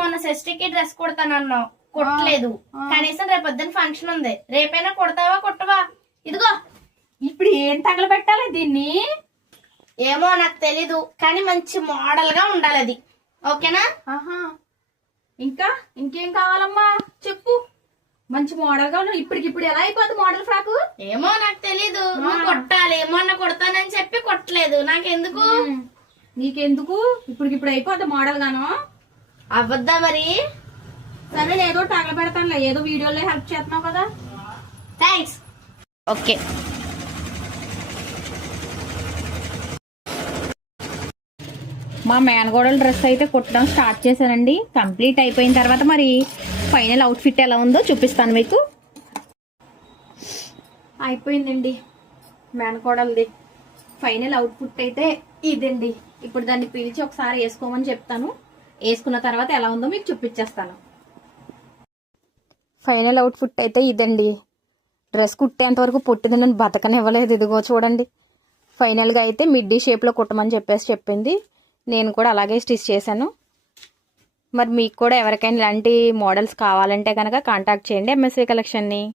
మొన్న షష్ఠికి డ్రెస్ కుడతానన్నావు, కుట్టలేదు. కనీసం రేపు పొద్దున్న ఫంక్షన్ ఉంది, రేపైనా కుడతావా కుట్టవా? ఇదిగో ఇప్పుడు ఏం తగలబెట్టాలి దీన్ని? ఏమో నాకు తెలీదు, కానీ మంచి మోడల్ గా ఉండాలి అది. ఓకేనా? ఆహా, ఇంకా ఇంకేం కావాలమ్మా చెప్పు. మంచి మోడల్ గా ఉన్నావు. ఇప్పటికిప్పుడు ఎలా అయిపోద్ది మోడల్ ఫ్రాకు? ఏమో నాకు తెలీదు, నువ్వు కొట్టాలి. మొన్న కుడతానని చెప్పి కొట్టలేదు, నాకెందుకు? నీకెందుకు? ఇప్పటికిప్పుడు అయిపోద్ది మోడల్ గాను. అవ్వద్దా మరి? సరే ఏదో తగలబెడతానులే, ఏదో వీడియోలో హెల్ప్ చేస్తున్నావు కదా. థ్యాంక్స్. ఓకే, మా మేనగోడల డ్రెస్ అయితే కుట్టడం స్టార్ట్ చేశానండి. కంప్లీట్ అయిపోయిన తర్వాత మరి ఫైనల్ అవుట్ఫిట్ ఎలా ఉందో చూపిస్తాను మీకు. అయిపోయిందండి మేనకోడలది. ఫైనల్ అవుట్పుట్ అయితే ఇదండి. ఇప్పుడు దాన్ని పిలిచి ఒకసారి వేసుకోమని చెప్తాను. వేసుకున్న తర్వాత ఎలా ఉందో మీకు చూపించేస్తాను. ఫైనల్ అవుట్ఫిట్ అయితే ఇదండి. డ్రెస్ కుట్టేంత వరకు పుట్టింది నన్ను బతకనివ్వలేదు. ఇదిగో చూడండి, ఫైనల్గా అయితే మిడ్డీ షేప్లో కుట్టమని చెప్పింది. నేను కూడా అలాగే స్టిచ్ చేశాను. మరి మీకు కూడా ఎవరికైనా ఇలాంటి మోడల్స్ కావాలంటే కనుక కాంటాక్ట్ చేయండి ఎంఎస్వి కలెక్షన్ని.